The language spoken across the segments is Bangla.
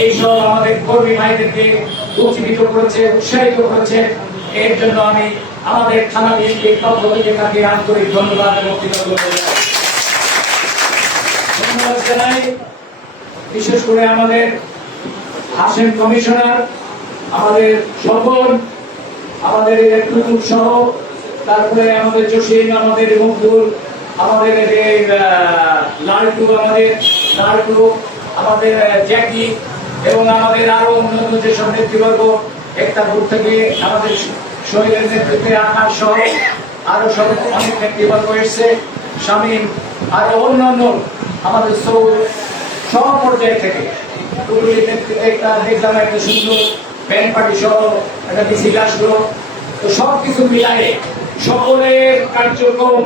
এই সব আমাদের কর্মী ভাইদেরকে উজ্জীবিত করেছে, উৎসাহিত করেছে এর জন্য আমি আমাদের থানা বিএনপির পক্ষ থেকে আন্তরিক ধন্যবাদ এবং। ধন্যবাদ জানাই বিশেষ করে আমাদের হাসেন কমিশনার, আমাদের সকল আমাদের ইলেকট্রিক সহ, তারপরে আমাদের জসিম, আমাদের মুখদুল আমাদের লালটু আমাদের লালটু, আমাদের জ্যাকি এবং আমাদের আরও অন্যান্য যেসব নেতৃবর্গ একটা গ্রুপ থেকে আমাদের শহীদের নেতৃত্বে আনার সহ আরও সব অনেক নেতৃবর্গ এসছে, শামীম আরও অন্যান্য আমাদের সৌ সব পর্যায় থেকে। পুরুলির নেতৃত্বে একটা দেখলাম একটা সুন্দর ব্যান্ড পার্টি সহ একটা মিছিল আসলো। তো সব কিছু মিলায়ে সকলের কার্যক্রম,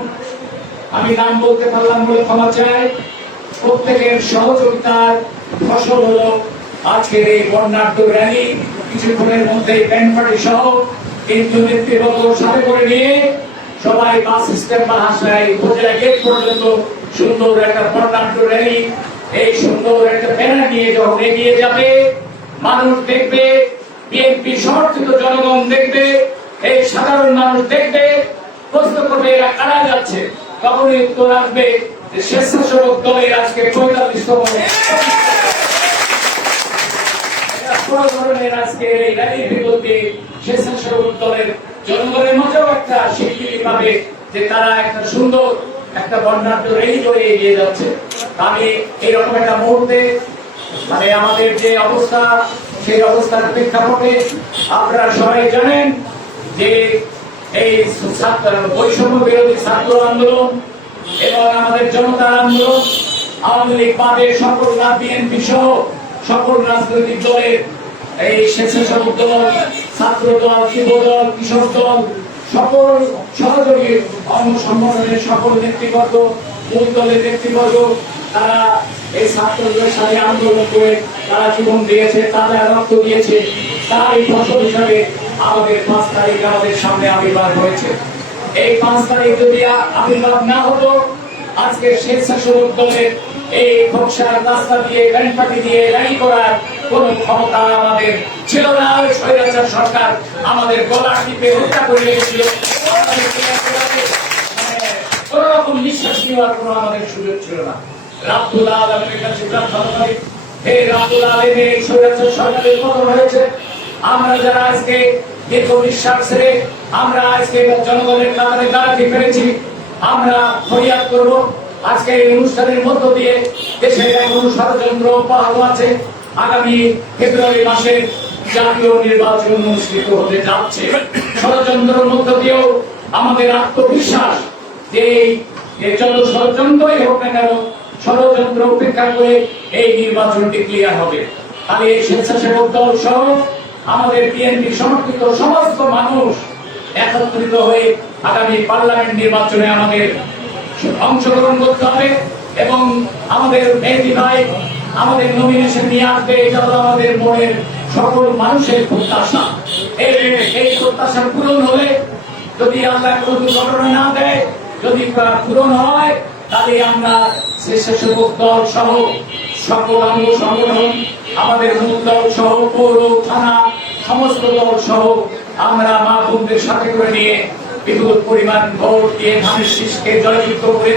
আমি নাম বলতে পারলাম বলে ক্ষমা চাই। প্রত্যেকের সহযোগিতার ফসল হলো আজকের এই বর্ণাঢ্য র্যালি কিছুক্ষণের মধ্যে ব্যান্ড সহ কিন্তু নেতৃবর্গ সাথে করে নিয়ে সবাই বাস স্ট্যান্ড বা হাসনায় উপজেলা গেট পর্যন্ত সুন্দর একটা বর্ণাঢ্য র্যালি এই সুন্দর একটা ব্যানার নিয়ে যখন এগিয়ে যাবে, মানুষ দেখবে বিএনপি সমর্থিত জনগণ দেখবে, এই সাধারণ মানুষ দেখবে, প্রশ্ন করবে, এরা কারা যাচ্ছে? তখনই উত্তর আসবে স্বেচ্ছাসেবক দলের আজকে পঁয়তাল্লিশতম ধরনের আজকে এই দলের জনগণের একটা পাবে যে তারা একটা সুন্দর একটা করে এগিয়ে যাচ্ছে। আমি এইরকম একটা মুহূর্তে মানে আমাদের যে অবস্থা, সেই অবস্থার প্রেক্ষাপটে আপনারা সবাই জানেন যে এই বৈষম্য বিরোধী ছাত্র আন্দোলন এবং আমাদের জনতার আন্দোলন, আওয়ামী লীগ বাদে সকল বিএনপি সহ সকল রাজনৈতিক দলের এই স্বেচ্ছাসেবক দল, ছাত্র দল, যুব দল কৃষক দল, সকল সহযোগী অঙ্গ সংগঠনের সকল নেতৃবর্গ, মূল দলের নেতৃবর্গ, তারা এই ছাত্রদের সাথে আন্দোলন করে তারা জীবন দিয়েছে তারা রক্ত দিয়েছে, তারই ফসল হিসাবে আমাদের পাঁচ তারিখ আমাদের সামনে আবির্ভাব হয়েছে। এই পাঁচ তারিখ যদি আবির্ভাব না হতো, আজকে স্বেচ্ছাসেবক দলের এই খোকসার রাস্তা দিয়ে ব্যাংপাটি দিয়ে, র্যালি করার কোন ক্ষমতা আমাদের ছিল না। স্বৈরাচার সরকার আমাদের গলা টিপে হত্যা করে রেখেছিল মানে, কোন রকম নিঃশ্বাস নেওয়ার কোনো আমাদের সুযোগ ছিল না। রাব্দুল আলমের কাছে প্রার্থনা হে রাব্দুল আলমের এই সরকারের পতন হয়েছে। আমরা যারা আজকে দীর্ঘ নিঃশ্বাস ছেড়ে আমরা আজকে জনগণের কাতারে দাঁড়াতে পেরেছি আমরা ফরিয়াদ করব। আজকে এই অনুষ্ঠানের মধ্য দিয়ে দেশের এমন ষড়যন্ত্র অব্যাহত আছে। আগামী ফেব্রুয়ারি মাসে জাতীয় নির্বাচন অনুষ্ঠিত হতে যাচ্ছে। ষড়যন্ত্রের মধ্য দিয়েও আমাদের আত্মবিশ্বাস যে এই যত ষড়যন্ত্রই হোক না কেন, ষড়যন্ত্র উপেক্ষা করে এই নির্বাচনটি ক্লিয়ার হবে। আমি এই স্বেচ্ছাসেবক দল সহ আমাদের বিএনপি সমর্থিত সমস্ত মানুষ একত্রিত হয়ে আগামী পার্লামেন্ট নির্বাচনে আমাদের অংশগ্রহণ করতে হবে এবং আমাদের মেহেদি ভাই আমাদের নমিনেশন নিয়ে আসবে, এটা হলো আমাদের মনের সকল মানুষের প্রত্যাশা। এই এই প্রত্যাশা পূরণ হলে যদি আল্লাহ কোনো দুর্ঘটনা না দেয় যদি পূরণ হয়, তাহলে আমরা স্বেচ্ছাসেবক দল সহ সকল অঙ্গ সংগঠন, আমাদের মূল দল সহ, পৌর, থানা, সমস্ত দল সহ আমরা মা বোনদের সাথে করে নিয়ে বিপুল পরিমাণ ভোট দিয়ে ধানের শীষকে জয়যুক্ত করে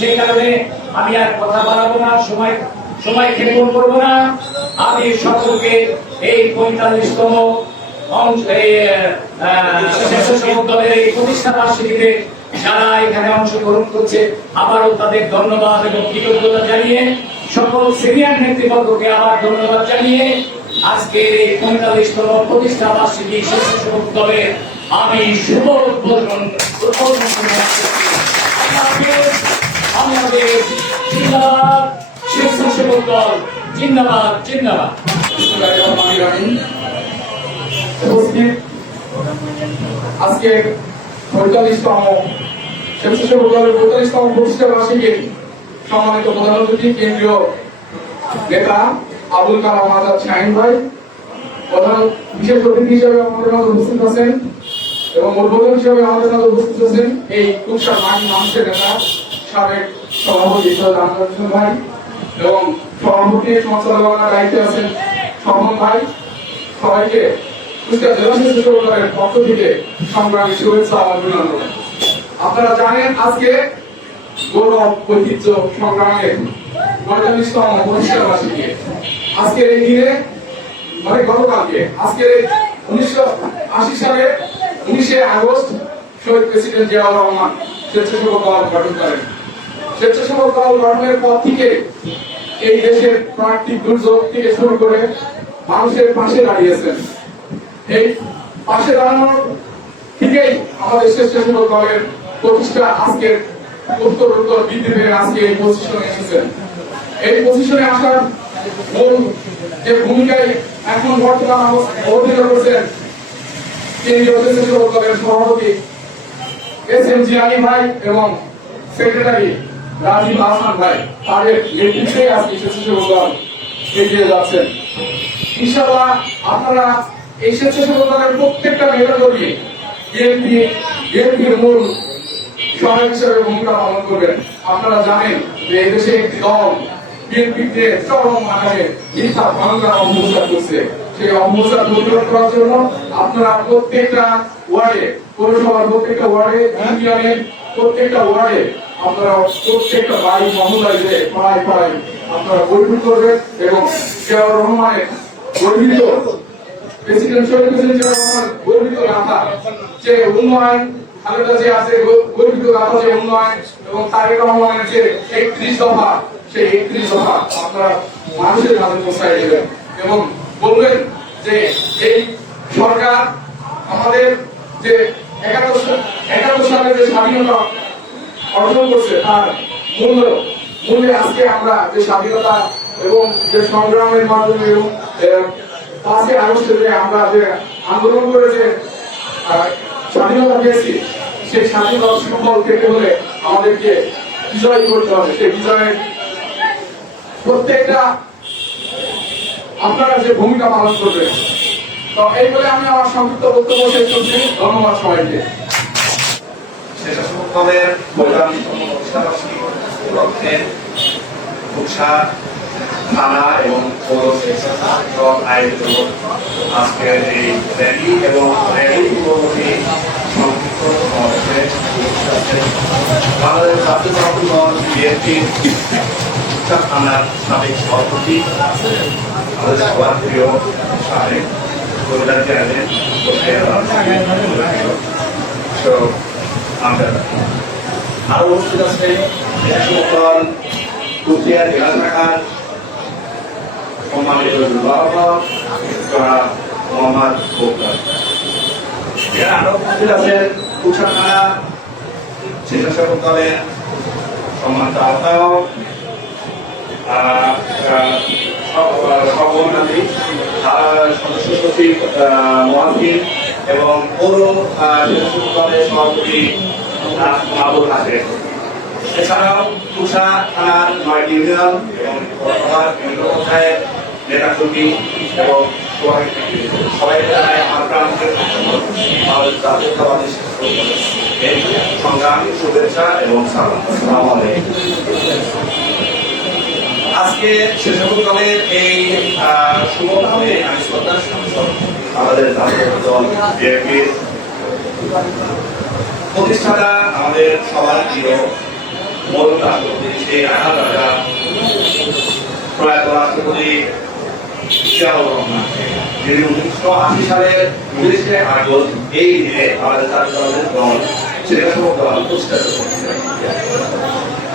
সেই কারণে আমি আর কথা বাড়াবো না, সময় সময় ক্ষেপণ করব না। আমি সকলকে এই পঁয়তাল্লিশতম তাদের ধন্যবাদ জানিয়ে সকল ধন্যবাদ জানিয়ে প্রতিষ্ঠা আমি শুভ উদ্বোধন বাংলাদেশ জিন্দাবাদ, স্বেচ্ছাসেবক দল, জিন্দাবাদ জিন্দাবাদ। আজকে পঁয়তাল্লিশতম স্বেচ্ছাসেবক দলের পঁয়তাল্লিশতম প্রতিষ্ঠা বার্ষিকীর সম্মানিত প্রধান কেন্দ্রীয় নেতা আবুল কালাম আজাদ শাহিন ভাই, প্রধান বিশেষ অতিথি হিসেবে আমাদের মাঝে উপস্থিত আছেন এবং উদ্বোধন হিসেবে আমাদের মাঝে উপস্থিত আছেন এই কুকসার মাটি মানুষের নেতা সাবেক সভাপতি সৈয়দ ভাই এবং সভাপতি সঞ্চালনার দায়িত্বে আছেন ভাই। সবাইকে পক্ষ থেকে সংগ্রামী শুভেচ্ছা অভিনন্দন। আপনারা জানেন আজকে গৌরব ঐতিহ্য সংগ্রামের পঁয়তাল্লিশতম প্রতিষ্ঠা বার্ষিকী আজকের এই দিনে মানে গতকালকে, আজকের উনিশশো আশি সালে উনিশে আগস্ট শহীদ প্রেসিডেন্ট জিয়াউর রহমান স্বেচ্ছাসেবক দল গঠন করেন। স্বেচ্ছাসেবক দল গঠনের পর থেকে এই দেশের প্রাকৃতিক দুর্যোগ থেকে শুরু করে মানুষের পাশে দাঁড়িয়েছেন। এই পাশে দাঁড়ানোর থেকেই আমাদের স্বেচ্ছাসেবক দলের প্রতিষ্ঠা আজকের উত্তর উত্তর বৃদ্ধি পেয়ে আজকে এই পজিশনে এসেছেন। এই পজিশনে আসার মূল যে ভূমিকায় এখন বর্তমান অবতীর্ণ করছেন কেন্দ্রীয় স্বেচ্ছাসেবক দলের সভাপতি এস এম জি আলী ভাই এবং সেক্রেটারি রাজীব আহসান ভাই, তাদের নেতৃত্বে আজকে স্বেচ্ছাসেবক দল এগিয়ে যাচ্ছেন ইনশাআল্লাহ আপনারা এই স্বেচ্ছাসেবক দলের প্রত্যেকটা বিএনপি বিএনপির মূল সহায়ক ভূমিকা পালন করবেন। আপনারা জানেন যে এই দেশে একটি দল বিএনপিকে চরম ভাঙ্গা করছে সেই প্রতিরোধ করার জন্য আপনারা প্রত্যেকটা ওয়ার্ডে, পৌরসভার প্রত্যেকটা ওয়ার্ডে, ইউনিয়নের প্রত্যেকটা ওয়ার্ডে আপনারা প্রত্যেকটা বাড়ি মহল্লায় যে পাড়ায় পাড়ায় আপনারা বৈঠক করবেন এবং জিয়াউর রহমানের গর্বিত গর্বিত গর্বিত একত্রিশ দফা, সেই একত্রিশ দফা আপনারা মানুষের মাঝে পৌঁছায় দেবেন এবং বলবেন যে এই সরকার আমাদের যে একাদশ একাদশ সালে যে স্বাধীনতা অর্জন করছে তার মূল্য মূল্যে আজকে আমরা যে স্বাধীনতা এবং যে সংগ্রামের মাধ্যমে এবং পাঁচই আগস্টে যে আমরা যে আন্দোলন করে যে স্বাধীনতা পেয়েছি, সেই স্বাধীনতা সফল পেতে হলে আমাদেরকে বিজয় করতে হবে। সেই বিজয়ের প্রত্যেকটা আপনারা যে ভূমিকা পালন করবেন। তো এই বলে আমি আমার সংক্ষিপ্ত বক্তব্য শেষ করছি। ধন্যবাদ সবাইকে। স্বেচ্ছাসেবক দলের পঁয়তাল্লিশতম প্রতিষ্ঠাবার্ষিকী উপলক্ষে কুকসা থানা এবং পৌর আজকের এই র্যালি এবং র্যালি পূর্ববর্তী সভাপতি আমাদের সবার প্রিয় সাবেক কল্যাণ চেয়ারম্যান So, আরও উপস্থিত আছে সকল কুষ্টিয়া জেলা শাখার সম্মানিত মোহাম্মদ বোকার এরা আরও উপস্থিত আছেন কুষ্টিয়া থানা স্বেচ্ছাসেবক দলের সম্মানিত আহ্বায়ক সদস্য সচিব মহাসিন এবং পৌর দলের সভাপতি আহ, হাসেন এছাড়াও তুষা থানার নয়টি ইউনিয়ন এবং পৌরসভার বিভিন্ন পর্যায়ের নেতাকর্মী এবং সবাই জানায় আমার প্রান্তের জাতীয়তাবাদী সংগ্রামী শুভেচ্ছা এবং সালাম। আজকে স্বেচ্ছাসেবক দলের এই শুভকামে আমি শ্রদ্ধা আমাদের প্রতিষ্ঠাতা আমাদের সবার প্রিয় যিনি উনিশশো আশি সালের এই দিনে আমাদের দলের দল স্বেচ্ছাসেবক দল প্রতিষ্ঠা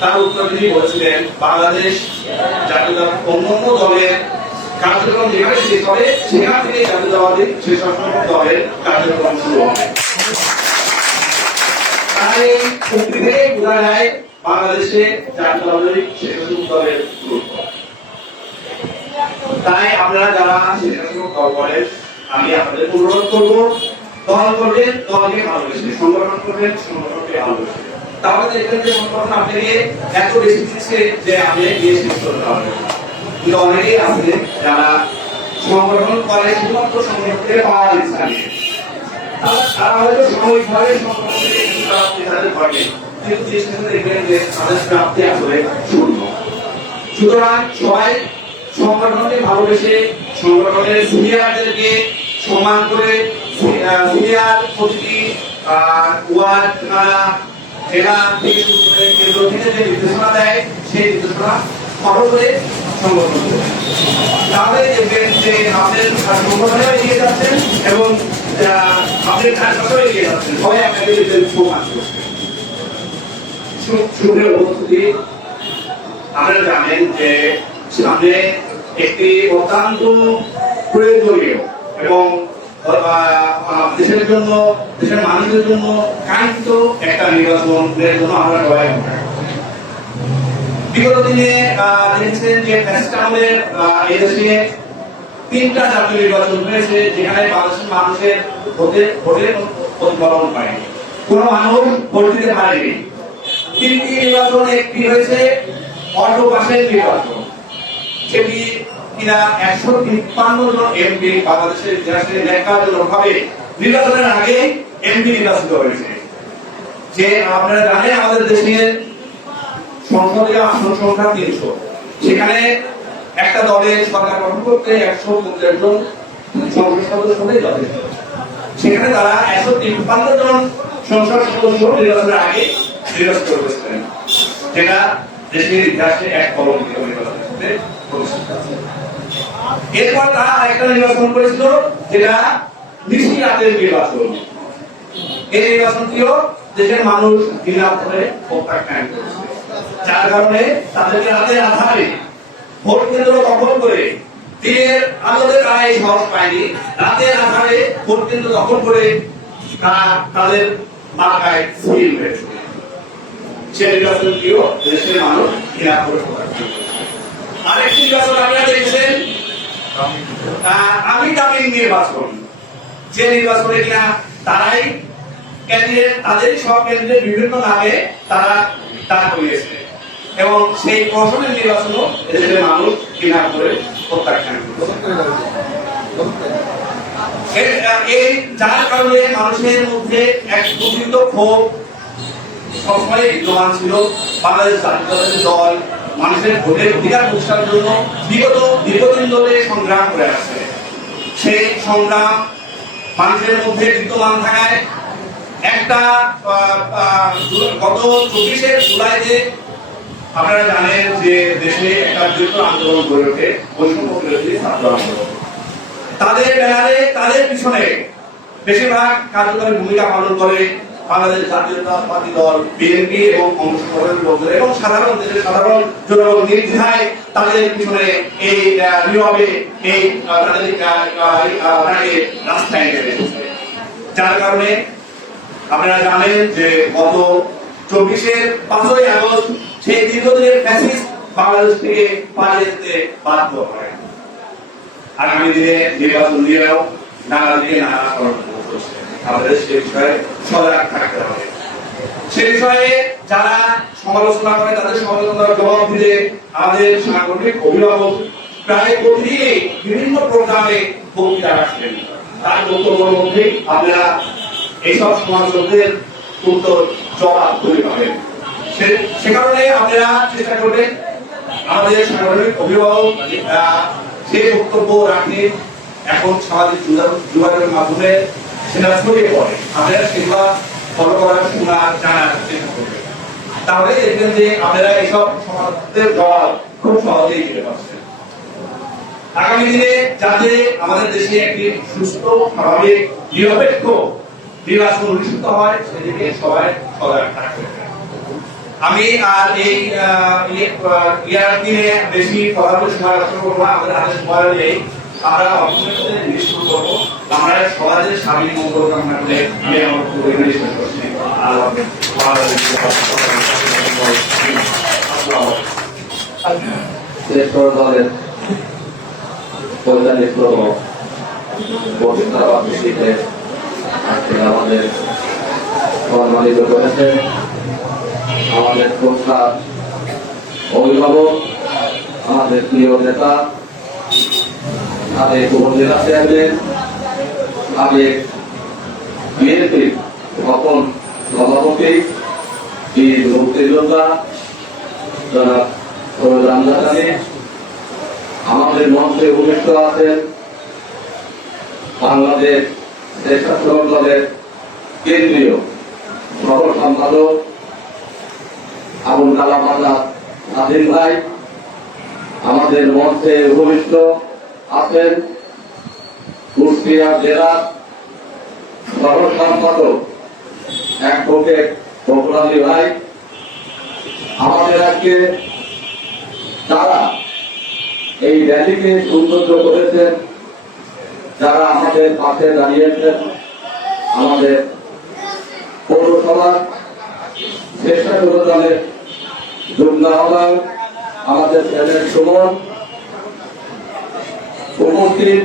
তার উত্তর তিনি বলেছিলেন, বাংলাদেশ জাতীয় অন্যান্য দলের কার্যক্রম যেখানে শেষ হবে, সেখান থেকে জাতীয়তাবাদী স্বেচ্ছাসেবক দলের কার্যক্রম শুরু হবে। বাংলাদেশে তাই আপনারা যারা দল করেন, আমি আপনাদের অনুরোধ করব, দল করবেন, দলকে ভালোবেসে, সংগঠন করবেন, সংগঠনকে ভালোবেসে। তাহলে দেখবেন যে সংগঠন আপনাকে এত বেশি দিচ্ছে যে আপনি গিয়ে শেষ করতে না। কিন্তু অনেকেই আছে যারা সংগঠন করে শুধুমাত্র সংগঠনকে পাওয়ার ইচ্ছা নিয়ে তারা- হয়তো সাময়িকভাবে সংগঠন থেকে তাদের ঘটে কিন্তু পর্যন্ত দেখবেন যে তাদের প্রাপ্তি আসলে শূন্য সুতরাং সবাই সংগঠনকে ভালোবেসে সংগঠনের সিনিয়রদেরকে সম্মান করে সিনিয়র প্রতিটি ওয়ার্ড করে কেন্দ্র থেকে যে নির্দেশনা দেয়, সেই নির্দেশনা ফলো করে সংগঠন। তাহলে যে আপনাদের সংগঠনেও এগিয়ে যাচ্ছেন এবং আপনাদের কাজটাও এগিয়ে যাচ্ছেন সবাই আপনাকে দেখবেন প্রমাণ করছে। সুন্দর আপনারা জানেন যে, সামনে একটি অত্যন্ত প্রয়োজনীয় এবং দেশের জন্য, দেশের মানুষের জন্য কাঙ্ক্ষিত একটা নির্বাচনের জন্য আমরা সবাই বিগত দিনে দেখেছেন যে ফ্যাসিস্টামের এদেশে তিনটা জাতীয় নির্বাচন হয়েছে, যেখানে বাংলাদেশের মানুষের ভোটের ভোটের প্রতিফলন পায়নি। কোনো মানুষ ভোট দিতে পারেনি। তিনটি নির্বাচন একটি হয়েছে অল্প পাশের নির্বাচন, যেটি কিনা একশো তিপ্পান্ন জন এমপি বাংলাদেশের ইতিহাসে ন্যাক্কারজনক ভাবে নির্বাচনের আগে এমপি নির্বাচিত হয়েছে। যে আপনারা জানেন আমাদের দেশের সংসদীয় আসন সংখ্যা তিনশো। সেখানে একটা দলের সরকার গঠন করতে একশো পঞ্চাশ জন সংসদ সদস্য যথেষ্ট সেখানে তারা একশো তিপ্পান্ন জন সংসদ সদস্য নির্বাচনের আগে নির্বাচিত করেছিলেন যেটা দেশের ইতিহাসে এক কলঙ্কিত নির্বাচন হিসেবে প্রতিষ্ঠিত আছে। এরপর তারা আরেকটা নির্বাচন করেছিল, যেটা নিশি রাতের নির্বাচন। এই নির্বাচনটিও দেশের মানুষ করে প্রত্যাখ্যান যার কারণে তাদেরকে আধারে ভোট কেন্দ্র দখল করে দিনের আলোতে তারা এই পায়নি। রাতের আধারে ভোট কেন্দ্র দখল করে তাদের মার্কায় সিল হয়েছে সে নির্বাচনটিও দেশের মানুষ আরেকটি নির্বাচন আপনারা দেখেছেন আমি নির্বাচন। যে কিনা তারাই ক্যান্ডিডেট তাদের সব ক্যান্ডিডেট বিভিন্ন নামে তারা করিয়েছে এবং সেই প্রশাসনের নির্বাচনও মানুষ কিনা করে প্রত্যাখ্যান এই যার কারণে মানুষের মধ্যে এক প্রকৃত ক্ষোভ সবসময় বিদ্যমান ছিল। বাংলাদেশ জাতীয়তাবাদী দল মানুষের ভোটের অধিকার প্রতিষ্ঠার জন্য বিগত দীর্ঘদিন ধরে সংগ্রাম করে আসছে। সেই সংগ্রাম মানুষের মধ্যে বিদ্যমান থাকায় একটা গত চব্বিশে জুলাইতে আপনারা জানেন যে দেশে একটা বৃহত্তর আন্দোলন গড়ে ওঠে, বৈষম্য বিরোধী ছাত্র আন্দোলন। তাদের ব্যানারে, তাদের পিছনে বেশিরভাগ কার্যকরী ভূমিকা পালন করে বাংলাদেশ জাতীয়তাবাদী দল বিএনপি এবং অংশগ্রহণের লোকদের এবং সাধারণ দেশের সাধারণ জনগণ নির্দ্বিধায় তাদের পিছনে এই নীরবে এই তাদের রাস্তায় নেমে যার কারণে আপনারা জানেন যে গত চব্বিশের পাঁচই আগস্ট সেই দীর্ঘদিনের ফ্যাসিস্ট বাংলাদেশ থেকে পালিয়ে যেতে বাধ্য হয়। আগামী দিনে নির্বাচন নিয়েও নানা দিকে নানা করছে। আমাদের সে বিষয়ে সজাগ থাকতে হবে। সে বিষয়ে যারা সমালোচনা করে, তাদের সমালোচনার জবাব দিতে আমাদের সাংগঠনিক অভিভাবক প্রায় প্রতিদিনই বিভিন্ন প্রোগ্রামে বক্তৃতা রাখছেন। তার বক্তব্যের মধ্যে আপনারা এইসব সমালোচকদের উত্তর, জবাব খুঁজে পাবেন। সে- কারণে আপনারা চেষ্টা করবেন আমাদের সাংগঠনিক অভিভাবক যে বক্তব্য রাখে, এখন সামাজিক যোগা- যোগাযোগের মাধ্যমে সেটা ছড়িয়ে পড়ে। আপনারা সেগুলা ফলো করার শোনা জানার চেষ্টা করবেন। তাহলে দেখবেন যে আপনারা এইসব সমাজের জবাব খুব সহজেই দিতে পারছেন আগামী দিনে যাতে আমাদের দেশে একটি সুস্থ স্বাভাবিক নিরপেক্ষ নির্বাচন অনুষ্ঠিত হয় সেদিকে সবাই সজাগ থাকবে আমি আর এই ইয়ে, ইয়ার দিনে বেশি কথা করব আমাদের হাতে সময় নেই। আমরা অবশ্যই শুরু করব। আমরা সমাজের স্বামী মঙ্গল কামনা করে আমি আমার পুরো করছি আল্লাহ হাফেজ। আসসালামু আলাইকুম। শ্রেষ্ঠ দলের পঁয়তাল্লিশতম বক্তৃতা আজকে আমাদের আমাদের প্রস্তাব অভিভাবক আমাদের প্রিয় নেতা সাবেক উপজেলা চেয়ারম্যান সভাপতি বীর মুক্তিযোদ্ধা সৈয়দ আমাদের মঞ্চে উপবিষ্ট আছেন বাংলাদেশ স্বেচ্ছাসেবক দলের কেন্দ্রীয় সহ সম্পাদক আবুল কালাম আজাদ স্বাধীন ভাই। আমাদের মঞ্চে উপবিষ্ট আছেন কুষ্টিয়া জেলার সহ সম্পাদক অ্যাডভোকেট ফখরুল আলী ভাই। আমাদের আজকে যারা এই র্যালিকে সৌন্দর্য করেছেন। যারা আমাদের পাশে দাঁড়িয়েছেন আমাদের পৌরসভার স্বেচ্ছাসেবক দলের যুগ্ম আমাদের চ্যানেল সুমন। উপস্থিত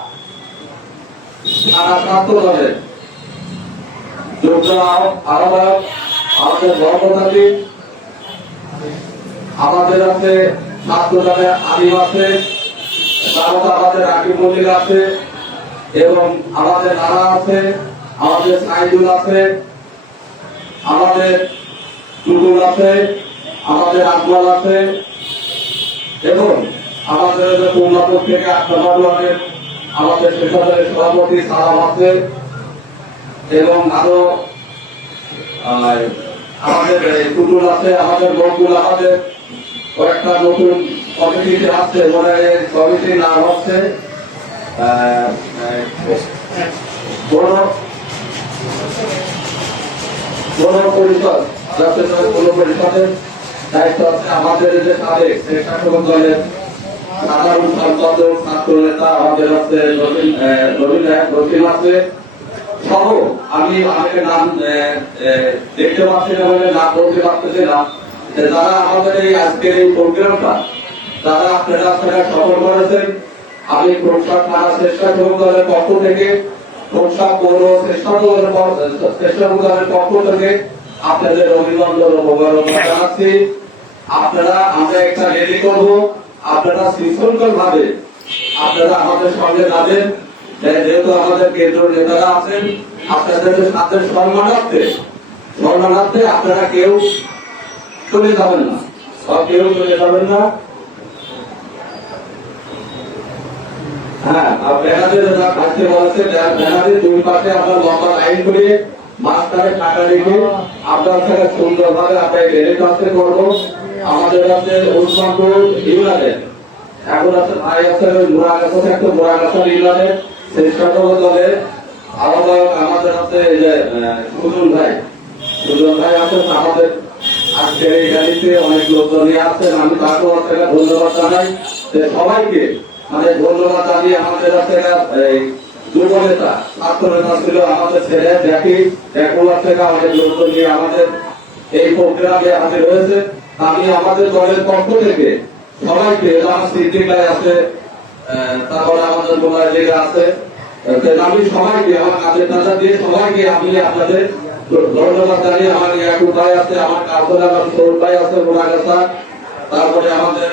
আমাদের আছে ছাত্র দলের আছে তারপর আমাদের আকিব মল্লিক আছে, এবং আমাদের নানা আছে, আমাদের সাইদুল আছে, আমাদের টুটুল আছে, আমাদের আকবর আছে, এবং আমাদের কমলাপুর থেকে আক্রমণের আমাদের স্বেচ্ছাসেবী সভাপতি সালাম আছে এবং আরও আমাদের টুটুল আছে, আমাদের বকুল আমাদের কয়েকটা নতুন কমিটিতে আসছে মানে কমিটির নাম হচ্ছে পরিষদের দায়িত্ব আছে আমাদের যে সাবেক দলের সাধারণ সম্পাদক ছাত্র আমাদের আছে রহিম আছে। সহ, আমি আমাকে নাম দেখতে পাচ্ছি না বলে নাম বলতে পারতেছি না। যারা আমাদের এই আজকের এই প্রোগ্রামটা, তারা আপনারা আপনারা সফল করেছেন। আমি প্রসাদ থানা চেষ্টা দলের পক্ষ থেকে। প্রসাদ পৌর চেষ্টা দলের পক্ষ থেকে। আপনাদের অভিনন্দন ও জানাচ্ছি। আপনারা, আমরা একটা রেলি করব। আপনারা শৃঙ্খল ভাবে আপনারা আমাদের সঙ্গে যাবেন যেহেতু আমাদের কেন্দ্র নেতারা আছেন, আপনাদের সাথে সম্মানার্থে সম্মানার্থে আপনারা কেউ চলে যাবেন না। সব কেউ চলে যাবেন না। হ্যাঁ আপনার লম্বা লাইন করে আপনার সুন্দরভাবে আপনার রেলে কাছে করব। আমাদের আছে উসমানপুর ইউনাইটেড। এখন আছে ভাই আছে মোড়া গাছ আছে একটা মোড়া গাছের ইউনাইটেড। শ্রেষ্ঠতম দলের আহ্বায়ক আমাদের এই যে ভাই। ভাই আমাদের। এই গাড়িতে অনেক লোকজন নিয়ে আসছেন। আমি তাকেও আপনাকে ধন্যবাদ জানাই যে সবাইকে মানে ধন্যবাদ জানিয়ে আমাদের কাছে এই নেতা ছিল আমাদের ছেলে দেখি একুয়ার থেকে অনেক লোকজন নিয়ে আমাদের এই প্রোগ্রামে হাজির হয়েছে। আমি আমাদের দলের পক্ষ থেকে সবাইকে আমার সিদ্দিক ভাই আছে তারপরে আমাদের মোবাইল লেগে আছে আমি সবাইকে, আমার কাজের টাকা দিয়ে সবাইকে আমি আপনাদের ধন্যবাদ জানিয়ে আমার ইয়াকুব ভাই আছে, আমার কাউন্সিলর সৌর ভাই আছে তারপরে আমাদের